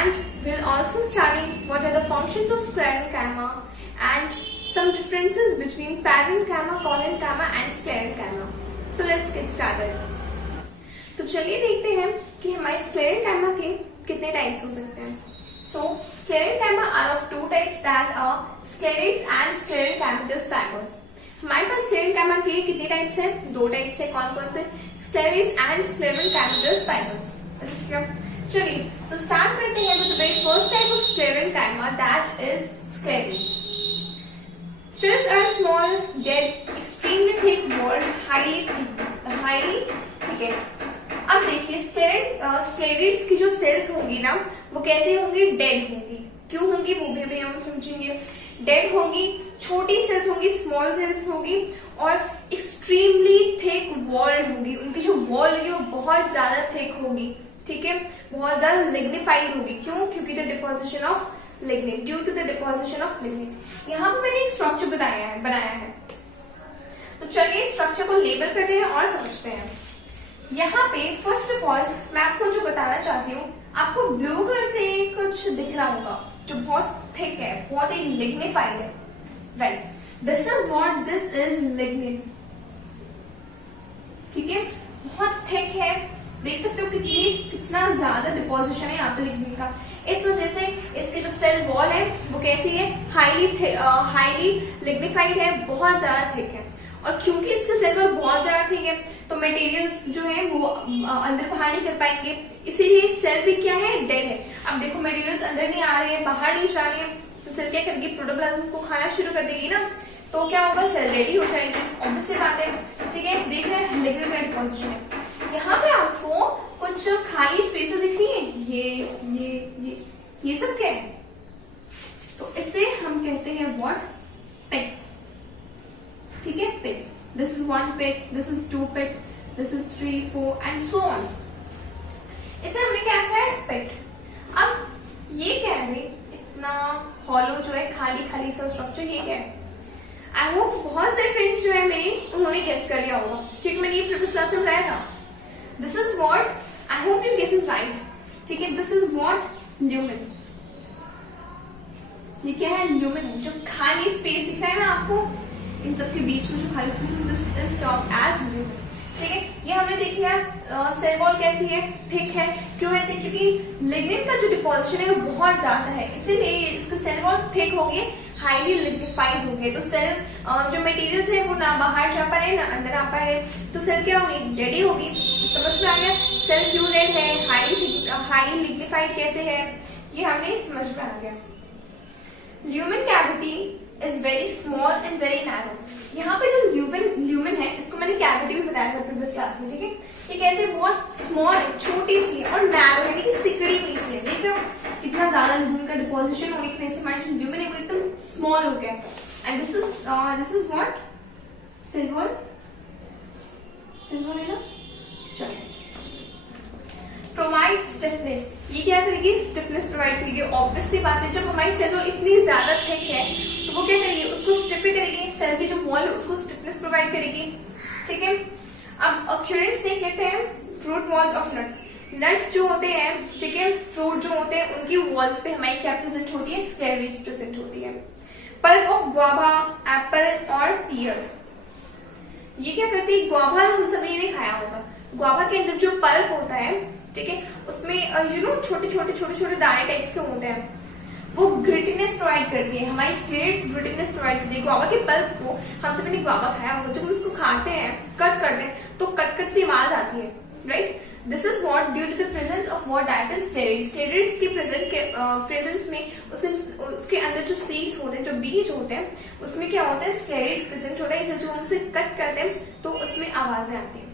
and we'll also study what are the functions of sclerenchyma and some differences between parenchyma, collenchyma and sclerenchyma. So let's get started. तो चलिए देखते हैं कि हमारे sclerenchyma के कितने टाइप्स हो सकते हैं. So sclerenchyma are of two types, that are sclerites and sclerenchymatous fibers. हमारे पास sclerenchyma के कितने टाइप्स हैं? दो टाइप्स हैं. कौन कौन से? sclerites and sclerenchymatous fibers. चलिए, so start करते हैं with the very first type of sclerenchyma, that is sclerites. Cells are small, dead, extremely thick-walled, highly thickened. अब देखिए स्क्लेरेट्स की जो सेल्स होंगी ना, वो कैसे होंगी? डेड होंगी. क्यों होंगी वो भी हम समझेंगे. डेड होंगी, छोटी सेल्स होंगी, स्मॉल सेल्स होंगी और एक्सट्रीमली थिक वॉल्ड होंगी. उनकी जो वॉल होगी वो बहुत ज्यादा थिक होगी. ठीक है, बहुत ज्यादा लिग्निफाइड होगी. क्यों? क्योंकि the deposition of lignin, due to the deposition of lignin. यहाँ पे मैंने एक स्ट्रक्चर बनाया है. तो चलिए स्ट्रक्चर को लेबल करते हैं और समझते हैं. यहाँ पे फर्स्ट ऑफ ऑल मैं आपको जो बताना चाहती हूँ, आपको ब्लू कलर से कुछ दिख रहा होगा जो बहुत थिक है, बहुत ही लिग्निफाइड है. Right, this is what this is lignin. ठीक है, बहुत थिक है. देख सकते हो कितना ज्यादा डिपोजिशन है यहाँ पे लिग्निन का. इस वजह से इसकी जो सेल वॉल है वो कैसी है? हाईली लिग्निफाइड है, बहुत ज्यादा थिक है. और क्योंकि इसका सेल वॉल बहुत ज्यादा थिक है तो मटेरियल्स जो है वो अंदर बाहर नहीं कर पाएंगे, इसीलिए सेल भी क्या है? डेड है. अब देखो मटेरियल्स अंदर नहीं आ रहे हैं, बाहर नहीं जा रहे हैं, तो सेल क्या करेगी? प्रोटोप्लाज्म को खाना शुरू कर देगी ना, तो क्या होगा? सेल रेडी हो जाएगी. ऑब्वियस सी बात है. ठीक है, देख रहे हैं लिग्निन का डिपोजिशन है. यहाँ पे आपको कुछ खाली स्पेसेस दिख रही है, ये सब क्या है? तो इसे हम कहते हैं व्हाट? पिट्स. ठीक है, pits. This is 1 pit, this is 2 pit, this is 3, 4 and so on. इसे हमने क्या कहा है? पिट. अब ये क्या है? इतना हॉलो जो है, खाली सा स्ट्रक्चर, ये क्या है? आई होप बहुत से फ्रेंड्स जो है मेरे, उन्होंने गेस कर लिया होगा क्योंकि मैंने ये प्रीवियस क्लास में बताया था. This is what, I hope you guess is right. ठीक है, दिस इज व्हाट? ल्यूमेन. ये क्या है? ल्यूमेन है. जो खाली स्पेस दिख रहा है ना आपको, इन सब के बीच में जो खाली space, this is termed as lumen. ठीक है, ये हमने देख लिया. सेल वॉल कैसी है? थिक है. क्यों है थिक? क्योंकि लिग्निन का जो डिपोजिशन है वो बहुत ज्यादा है, इसीलिए इसका सेल वॉल थिक हो गई, हाईली लिग्निफाइड हो गए. तो सेल जो मटेरियल्स है वो ना बाहर जा पा रहे ना अंदर आ पा रहे, तो सेल क्या होगी? डेड होगी. समझ में आ गया? सेल क्यों डेड है, हाईली लिग्निफाइड कैसे है, ये हमें समझ में आ गया. Lumen cavity is very small and very narrow. यहाँ पे जो ल्यूमेन है, इसको मैंने कैविटी भी बताया था प्रीवियस क्लास में. ठीक है, ये कैसे? बहुत स्मॉल है, छोटी सी है और नैरो यानी कि सिकड़ी हुई सी है. देख रहे हो कितना ज्यादा ल्यूमेन का डिपोजिशन होने की वजह से हमारा जो ल्यूमेन है वो एकदम स्मॉल हो गया. And this is what? Cell wall है ना. चलो, प्रोवाइड स्टिफनेस. ये क्या करेगी? स्टिफनेस प्रोवाइड करेगी. ऑब्वियस सी बात है, जब हमारी सेल वॉल इतनी ज्यादा थिक है तो वो क्या करेगी? उसको स्टिफी करेगी. सेल की जो वॉल है उसको स्टिफनेस प्रोवाइड करेगी. ठीक है, अब ऑक्यूरेंस देख लेते हैं. Fruit walls of nuts. Nuts जो होते हैं, ठीक है, फ्रूट जो होते हैं, उनकी वॉल्स पे हमारी क्या प्रेजेंट होती है? स्क्लेरेट्स प्रेजेंट होती है. पल्प ऑफ गुआवा, एप्पल और पियर. ये क्या करती है? गुआवा हम सभी ने खाया होगा. गुआवा के अंदर जो पल्प होता है, ठीक है, उसमें छोटे दाने टाइप्स के होते हैं, वो ग्रिटीनेस प्रोवाइड करती है. हमारी स्क्लेरेट्स ग्रिटीनेस प्रोवाइड करती है. गुआवा के पल्प को हम सभी ने गुआवा खाया होगा, जब हम उसको खाते हैं, कट करते हैं, तो कट से आवाज आती है. Right, this is what? Due to the presence of what? That is sclereids. Sclereids के प्रेजेंस में उसके अंदर जो सीड्स होते हैं, जो बीज होते हैं, उसमें क्या होता है? स्क्लेरेट्स प्रेजेंट होता है. इसे जो हम उसे कट करते हैं तो उसमें आवाजें आती है.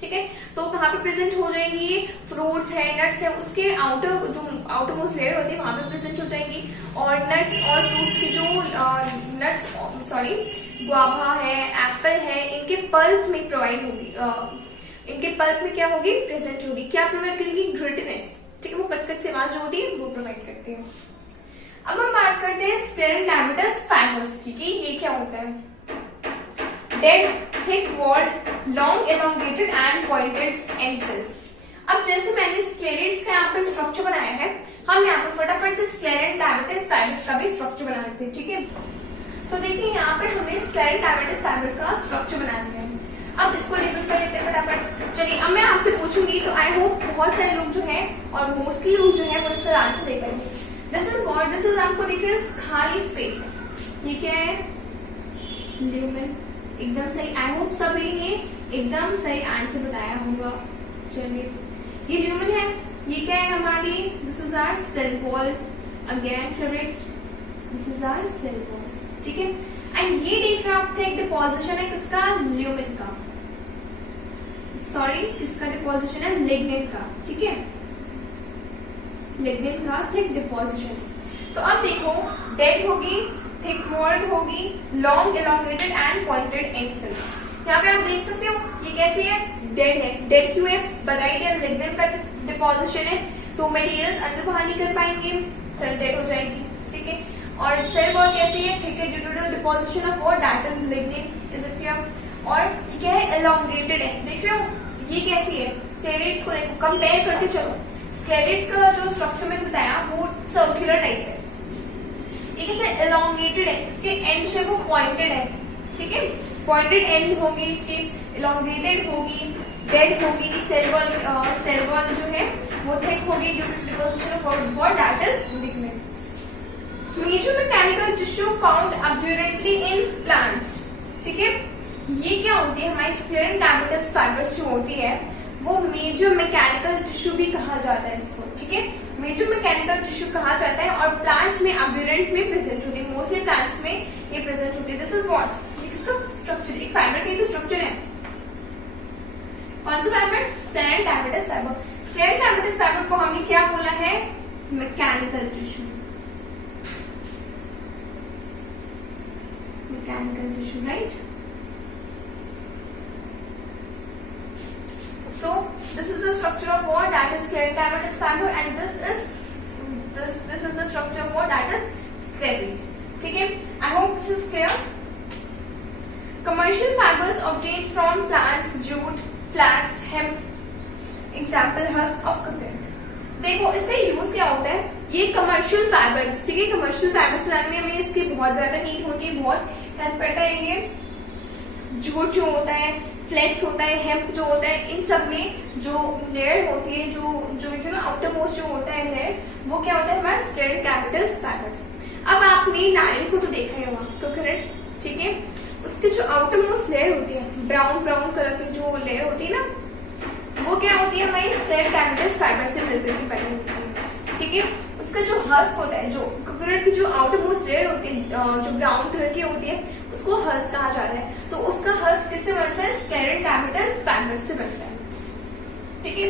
ठीक है, तो कहाँ पे प्रेजेंट हो जाएंगी? ये फ्रूट्स है, नट्स है, उसके आउटर मोस्ट लेयर होती है वहां पे प्रेजेंट हो जाएंगी. और नट्स और फ्रूट्स की जो गुआवा है, एप्पल है, इनके पल्प में प्रोवाइड होगी. इनके पल्प में क्या होगी? प्रेजेंट होगी. क्या प्रोवाइड करेगी? ग्रिटीनेस. ठीक है, वो कट से आवाज जो होती है वो प्रोवाइड करते हैं. अब हम बात करते हैं sclerenchymatous fibers की. ये क्या होता है? Dead, thick walled, long elongated and pointed end cells. अब जैसे मैंने स्क्लेरेट्स का यहाँ पर स्ट्रक्चर बनाया है, हम यहाँ पर फटाफट से स्क्लेरन कैविटस फाइबर्स का भी स्ट्रक्चर बना लेते हैं, ठीक है। तो देखिए यहाँ पर हमने स्क्लेरन कैविटस फाइबर का स्ट्रक्चर बना दिया है। अब इसको लेबल कर लेते हैं फटाफट। चलिए अब मैं आपसे पूछूंगी, तो आई होप बहुत सारे लोग जो है और मोस्टली लोग जो है वो इसका आंसर दे पाएंगे। दिस इज आपको देखिए खाली स्पेस है, ये क्या है, ल्यूमेन। एकदम सही, आई होप सभी ने एकदम सही आंसर बताया होगा। चलिए ये ल्यूमेन है, ये क्या है हमारी, this is our cell wall, again correct, this is our cell wall, ठीक है। एंड ये देख रहे आप थे एक डिपोजिशन है किसका, ल्यूमेन का, सॉरी किसका डिपोजिशन है, लिग्निन का, ठीक है, लिग्निन का थिक डिपोजिशन। तो अब देखो डेड होगी, थिक वॉल्ड होगी, long elongated and pointed end cells. यहाँ पे आप देख सकते हो ये कैसी है, डेड है। डेड क्यों है, बताइए क्या, लिग्निन का डिपोजिशन है, तो मटेरियल्स अंदर बाहर नहीं कर पाएंगे, सेल डेड हो जाएगी, ठीक है। और सेल वॉल कैसी है, थिक है due to deposition of what, that is lignin, is it clear. और ये क्या है, एलोंगेटेड है, देख रहे हो ये कैसी है, स्क्लेरेट्स को देखो, कंपेयर करके चलो। स्क्लेरेट्स का जो स्ट्रक्चर मैंने बताया वो सर्कुलर टाइप है, ये कैसे एलोंगेटेड है, इसके एंड से वो पॉइंटेड है, ठीक है, पॉइंटेड एंड होगी इसकी, एलोंगेटेड होगी, डेड होगी, सेल वॉल जो है वो थिक होगी due to deposition of what, that is lignin. Major mechanical tissue found abundantly in plants, ठीक है। ये क्या होती है, हमारी स्क्लेरन कैविटस फाइबर्स जो होती है वो मेजर मैकेनिकल टिश्यू भी कहा जाता है इसको, ठीक है, मेजर मैकेनिकल टिश्यू कहा जाता है। और प्लांट्स में अब्यूरेंट में प्रेजेंट होती है, मोस्टली प्लांट्स में ये प्रेजेंट होती है। दिस इज व्हाट, इसका स्ट्रक्चर, एक फाइबर का ही तो स्ट्रक्चर है। कौन सा फाइबर, स्क्लेरन कैविटस फाइबर। स्क्लेरन कैविटस फाइबर को हमने क्या बोला है, mechanical tissue, mechanical tissue, right. So this is the structure of what, that is scleral cavities fiber, and this is the structure of what, that is sclerates, ठीक है। I hope this is clear. Commercial fibers obtained from plants, jute, flax, hemp, example husk of coconut. देखो इससे use क्या होता है, ये commercial fibres, ठीक है, कमर्शियल फाइबर्स बनाने में हमें इसकी बहुत ज्यादा नीड होती है, बहुत हेल्प करता है। ये जूट जो होता है, फ्लेक्स होता है, हेम्प जो होता है, इन सब में जो लेयर होती है, जो ना आउटर मोस्ट जो होता है लेयर, वो क्या होता है, हमारा स्क्लेरन कैविटस फाइबर्स। अब आपने नारियल को तो देखा ही होगा, कोकोनट, ठीक है, उसके जो आउटर मोस्ट लेयर होती है, ब्राउन कलर की जो लेयर होती है ना, वो क्या होती है, हमारी स्क्लेरन कैविटस फाइबर से मिलकर के बनी होती है, ठीक है। उसका जो हस्क होता है, जो कोकोनट की जो आउटर मोस्ट लेयर होती है, जो ब्राउन कलर की होती है, उसको हस्क कहा जाता है। तो उसका हस्क किससे बनता है, स्क्लेरन कैविटस फाइबर से बनता है, ठीक है।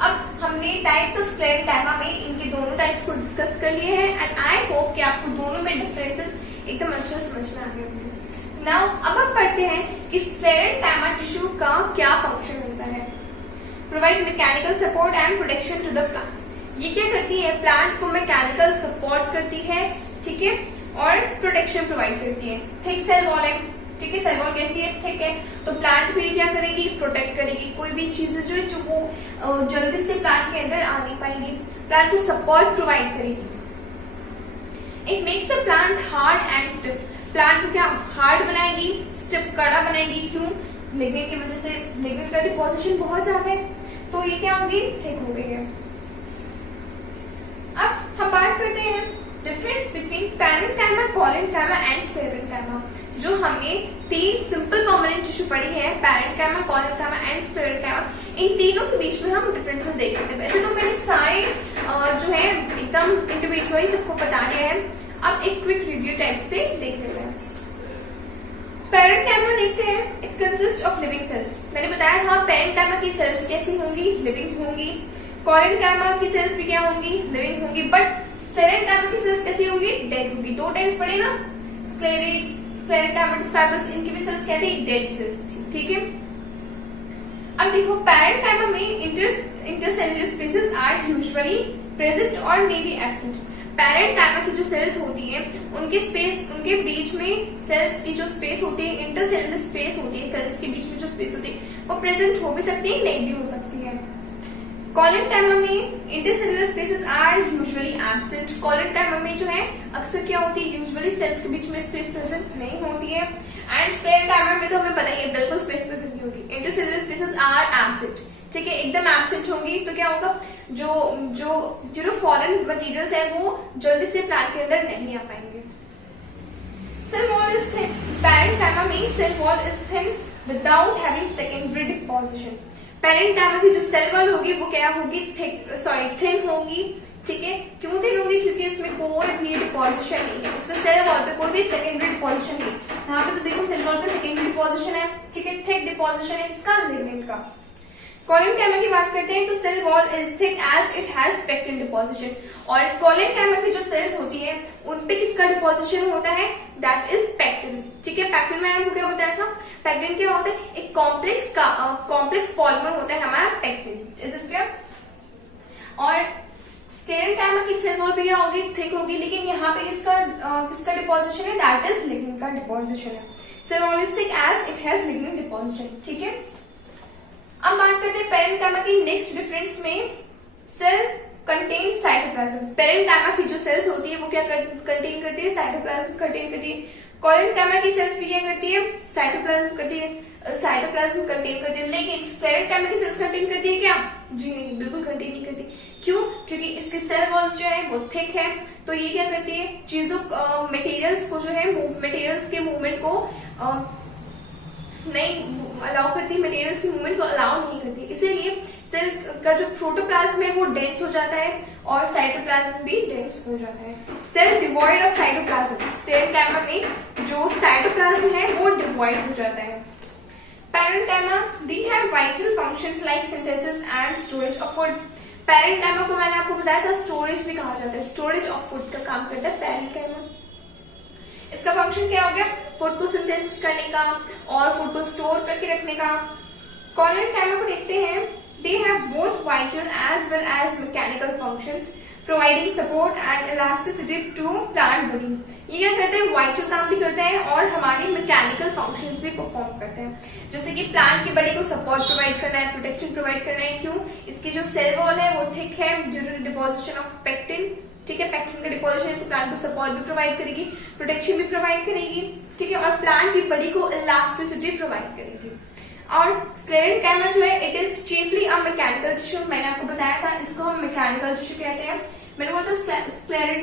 अब हमने टाइप्स ऑफ स्क्लेरन कैमा में इनके दोनों टाइप्स को डिस्कस कर लिए हैं, एंड आई होप कि आपको दोनों में डिफरेंसेस एकदम अच्छे से समझ में आ गए होंगे। नाउ अब हम पढ़ते हैं कि स्क्लेरन कैमा टिश्यू का क्या फंक्शन होता है। Provide mechanical support and protection to the plant. ये क्या करती है, प्लांट को मैकेनिकल सपोर्ट करती है, ठीक है, और प्रोटेक्शन प्रोवाइड करती है। थिक सेल वॉल है, ठीक है, सेल वॉल कैसी है, थिक है, तो प्लांट को ये क्या करेगी, प्रोटेक्ट करेगी, कोई भी चीजें जो वो जल्दी से प्लांट के अंदर आ नहीं पाएंगी, प्लांट को सपोर्ट प्रोवाइड करेगी। It makes the plant hard and stiff. Plant को क्या हार्ड बनाएगी, स्टिफ कड़ा बनाएगी, क्यों, लिग्निन की वजह से, लिग्निन का डिपोजिशन बहुत ज्यादा है, तो ये क्या होगी, थिक हो गई है। अब हम बात करते हैं difference between parenchyma, collenchyma and sclerenchyma. जो हमने 3 सिंपल परमानेंट टिश्यू पढ़ी है, पैरेन्काइमा, कोलेनकाइमा एंड स्क्लेरेनकाइमा, इन तीनों के बीच में हम डिफरेंसेस देख लेते हैं। वैसे तो मैंने सारे जो है एकदम इंडिविजुअली सबको बता दिया है, अब एक क्विक रिव्यू टाइप से देख लेते हैं। पैरेन्काइमा देखते हैं, it consist of living cells. मैंने बताया था पैरेन्काइमा की सेल्स कैसी होंगी, लिविंग होंगी, कोलेनकाइमा की सेल्स भी क्या होंगी, लिविंग होंगी, बट स्क्लेरेनकाइमा की सेल्स कैसी होंगी, डेड होंगी। 2 टाइप्स पढ़े ना, स्क्लेरेट्स, स्क्लेरन कैविटस फाइबर्स, इनकी भी सेल्स क्या थी, डेड सेल्स थी, ठीक है। अब देखो पैरेन्काइमा में intercellular spaces are usually present और मे बी एब्सेंट। पैरेन्काइमा की जो सेल्स होती है, उनके बीच में सेल्स की जो स्पेस होती है, इंटरसेल्युलर स्पेस होती है, सेल्स के बीच में जो स्पेस होती है, वो प्रेजेंट हो भी सकती है, नहीं भी हो सकती है। कोलेनकाइमा में intercellular spaces are usually absent. Collenchyma में जो है अक्सर क्या होती है, यूजुअली सेल्स के बीच में स्पेस प्रेजेंट नहीं होती है। एंड स्क्लेरल कैमा में तो हमें पता ही है बिल्कुल स्पेस प्रेजेंट नहीं होती, इंटरसेलुलर स्पेसेस आर एब्सेंट, ठीक है, एकदम एब्सेंट होंगी। तो क्या होगा, जो फॉरेन मटेरियल्स है वो जल्दी से प्लांट के अंदर नहीं आ पाएंगे। Cell wall is thin, parenchyma में cell wall is thin without having secondary deposition. Parenchyma की जो सेल वॉल होगी वो क्या होगी, थिन होगी, ठीक है। क्यों थिन होगी, क्योंकि इसमें कोई भी डिपोजिशन नहीं है, इसका सेल वॉल पे कोई भी सेकेंडरी डिपोजिशन नहीं। यहाँ पे तो देखो सेल वॉल पे सेकेंडरी डिपोजिशन है, ठीक है, थिक डिपोजिशन है इसका लिग्निन का। कॉलन कैमा की बात करते हैं तो cell wall is thick as it has pectin deposition. और कॉलन कैमा की जो सेल्स होती है उनपे किसका डिपोजिशन होता है, दैट इज पेक्टिन, ठीक है। पेक्टिन मैंने आपको क्या बताया था, पेक्टिन क्या होता है, एक कॉम्प्लेक्स पॉलीमर होता है हमारा पेक्टिन, इज इट क्लियर। और स्क्लेरल कैमा की सेल वॉल भी क्या होगी, थिक होगी, लेकिन यहाँ पे किसका डिपोजिशन है, दैट इज लिग्निन का डिपोजिशन है। Cell wall is thick as it has lignin deposition, ठीक है। अब बात करते हैं पेरेंट कैमा की नेक्स्ट डिफरेंस में, cell contain cytoplasm. Parenchyma की जो सेल्स होती है वो क्या कंटेन करती है, साइटोप्लाज्म कंटेन करती है। कॉलन कैमा की सेल्स भी क्या करती है, साइटोप्लाज्म करती है, साइटोप्लाज्म कंटेन करती है। लेकिन स्क्लेरल कैमा की सेल्स कंटेन करती है क्या, जी नहीं, बिल्कुल कंटेन नहीं करती। क्यों, क्योंकि इसकी सेल वॉल्स जो है वो थिक है, तो ये क्या करती है, चीजों मटेरियल्स को जो है मटेरियल्स के मूवमेंट को नहीं अलाउ करती, मटेरियल्स की मूवमेंट को अलाउ नहीं करती। इसीलिए सेल का जो प्रोटोप्लाज्म है वो डेंस हो जाता है और साइटोप्लाज्म भी डेंस हो जाता है। Cell devoid of cytoplasm, sclerenchyma में जो साइटोप्लाज्म है वो डिवॉइड हो जाता है। Parenchyma they have vital functions like synthesis and storage of food. Parenchyma को मैंने आपको बताया था स्टोरेज भी कहा जाता है, स्टोरेज ऑफ फूड का काम करता है पेरेंट कैमा। इसका फंक्शन क्या हो गया, फूड को सिंथेसिस करने का और फूड को स्टोर करके रखने का। कॉलन कैमा को देखते हैं, they have both vital as well as mechanical functions providing support and elasticity to plant body. ये क्या करते हैं, वाइटल काम भी करते हैं और हमारे मैकेनिकल फंक्शंस भी परफॉर्म करते हैं, जैसे कि प्लांट की बॉडी को सपोर्ट प्रोवाइड करना है, प्रोटेक्शन प्रोवाइड करना है। क्यों, इसकी जो सेल वॉल है वो थिक है due to deposition of pectin, ठीक है, पेक्टिन का डिपोजिशन है तो प्लांट को सपोर्ट भी प्रोवाइड करेगी, प्रोटेक्शन भी प्रोवाइड करेगी, ठीक है, और प्लांट की बॉडी को इलास्टिसिटी प्रोवाइड करेगी। और स्क्लेरल कैमा जो है it is chiefly a mechanical tissue, मैंने आपको बताया था इसको हम मैकेनिकल टिश्यू कहते हैं। मैंने बोला था स्क्लेरल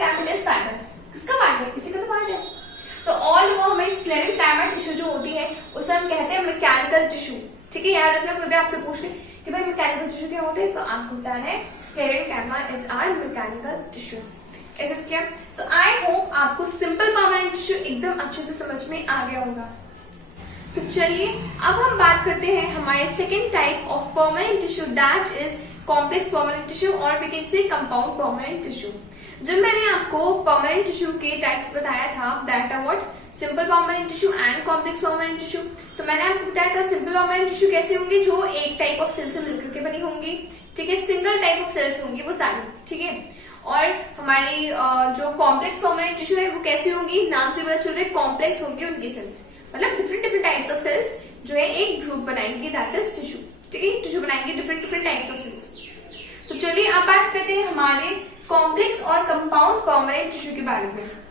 कैमा इज फाइबरस, किसका पार्ट है, इसी का तो पार्ट है। तो ऑल वो हमें स्क्लेरल कैमा टिश्यू जो होती है उसे हम कहते हैं मैकेनिकल टिश्यू, ठीक है। याद रखना, कोई भी आपसे पूछ ले कि भाई मैकेनिकल टिश्यू क्या होते हैं तो आपको बताना है sclerenchyma is our mechanical tissue, is it clear. So I hope आपको सिंपल परमानेंट टिश्यू एकदम अच्छे से समझ में आ गया होगा। तो चलिए अब हम बात करते हैं हमारे second type of permanent tissue, that is complex permanent tissue और we can say compound permanent tissue. जब मैंने आपको परमानेंट टिश्यू के टाइप्स बताया था, that are what, simple permanent tissue and complex permanent tissue. तो मैंने आपको बताया था सिंपल परमानेंट टिश्यू कैसे होंगी, जो एक टाइप ऑफ सेल से मिलकर के बनी होंगी, ठीक है, सिंगल टाइप ऑफ सेल्स होंगी वो सारी, ठीक है। और हमारी जो कॉम्प्लेक्स परमानेंट टिश्यू है वो कैसी होंगी, नाम से पता चल रहा है कॉम्प्लेक्स होंगी उनकी सेल्स, मतलब डिफरेंट टाइप्स ऑफ सेल्स जो है एक ग्रुप बनाएंगे, दैट इज टिश्यू, ठीक है, टिश्यू बनाएंगे डिफरेंट टाइप्स ऑफ सेल्स। तो चलिए अब बात करते हैं हमारे कॉम्प्लेक्स और कंपाउंड परमानेंट टिश्यू के बारे में।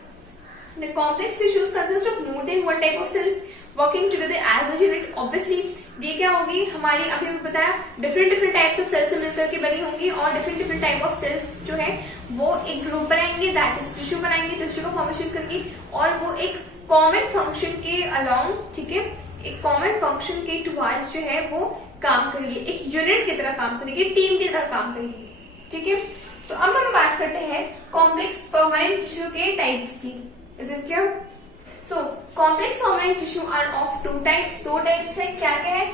The complex tissues consist of more than one type of cells working together as a unit. Obviously, ये क्या होगी हमारी, अभी हमें बताया डिफरेंट टाइप्स ऑफ सेल्स से मिलकर के बनी होंगी और डिफरेंट टाइप ऑफ सेल्स जो है वो एक ग्रुप बनाएंगे, दैट इज टिश्यू बनाएंगे, टिश्यू का फॉर्मेशन करेंगे और वो एक कॉमन फंक्शन के अलाउंग, ठीक है, एक कॉमन फंक्शन के टुवर्ड्स जो है वो काम करेंगे, एक यूनिट की तरह काम करेंगे, टीम की तरह काम करेंगे, ठीक है। तो अब हम बात करते हैं कॉम्प्लेक्स परमानेंट टिश्यू के टाइप्स की, is it clear. So complex permanent tissue are of two types, दो टाइप्स है, क्या क्या है,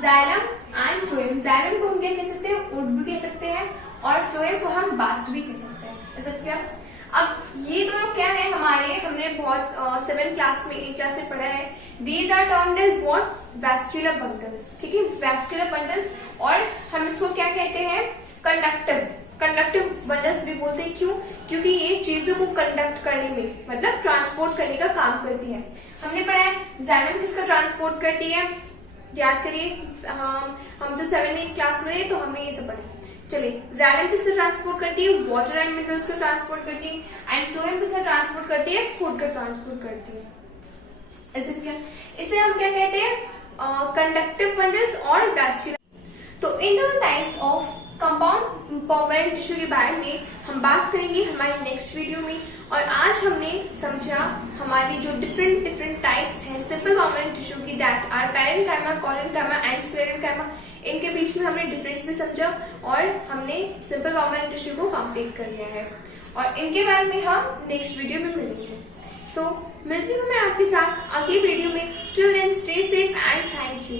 जाइलम एंड फ्लोएम। जाइलम को हम क्या कह सकते हैं, वुड भी कह सकते हैं और फ्लोएम को हम बास्ट भी कह सकते हैं, इज इट क्लियर। अब ये दोनों क्या है हमारे, हमने बहुत 7th क्लास में 8th क्लास से पढ़ा है, these are termed as what, vascular bundles, ठीक है, वैस्कुलर बंडल्स। और हम इसको क्या कहते हैं, कंडक्टिव बंडल्स भी बोलते हैं। क्यों, क्योंकि ये चीजों को कंडक्ट करने में, मतलब ट्रांसपोर्ट करने का काम करती है। हमने पढ़ा है जाइलम किसका ट्रांसपोर्ट करती है, याद करिए, हम जो 7th 8th क्लास में तो हमने ये सब पढ़ा। चलिए चलिए, जाइलम किसको ट्रांसपोर्ट करती है? वाटर एंड मिनरल्स को ट्रांसपोर्ट करती है। एंड फ्लोएम किसको ट्रांसपोर्ट करती है? फूड को ट्रांसपोर्ट करती है। इसे हम क्या कहते हैं? कंडक्टिव बंडल्स और वैस्कुलर। तो इन दोनों types of compound permanent tissue के बारे में हम बात करेंगे हमारी नेक्स्ट वीडियो में। और आज हमने समझा हमारी जो डिफरेंट टाइप्स हैं सिंपल परमानेंट टिश्यू की, that are parenchyma, collenchyma and sclerenchyma. इनके बीच में हमने डिफरेंस भी समझा और हमने सिंपल परमानेंट टिश्यू को कंप्लीट कर लिया है। और इनके बारे में हम नेक्स्ट वीडियो में मिलेंगे। सो मिलती हूँ मैं आपके साथ अगली वीडियो में। Till then stay safe and thank you.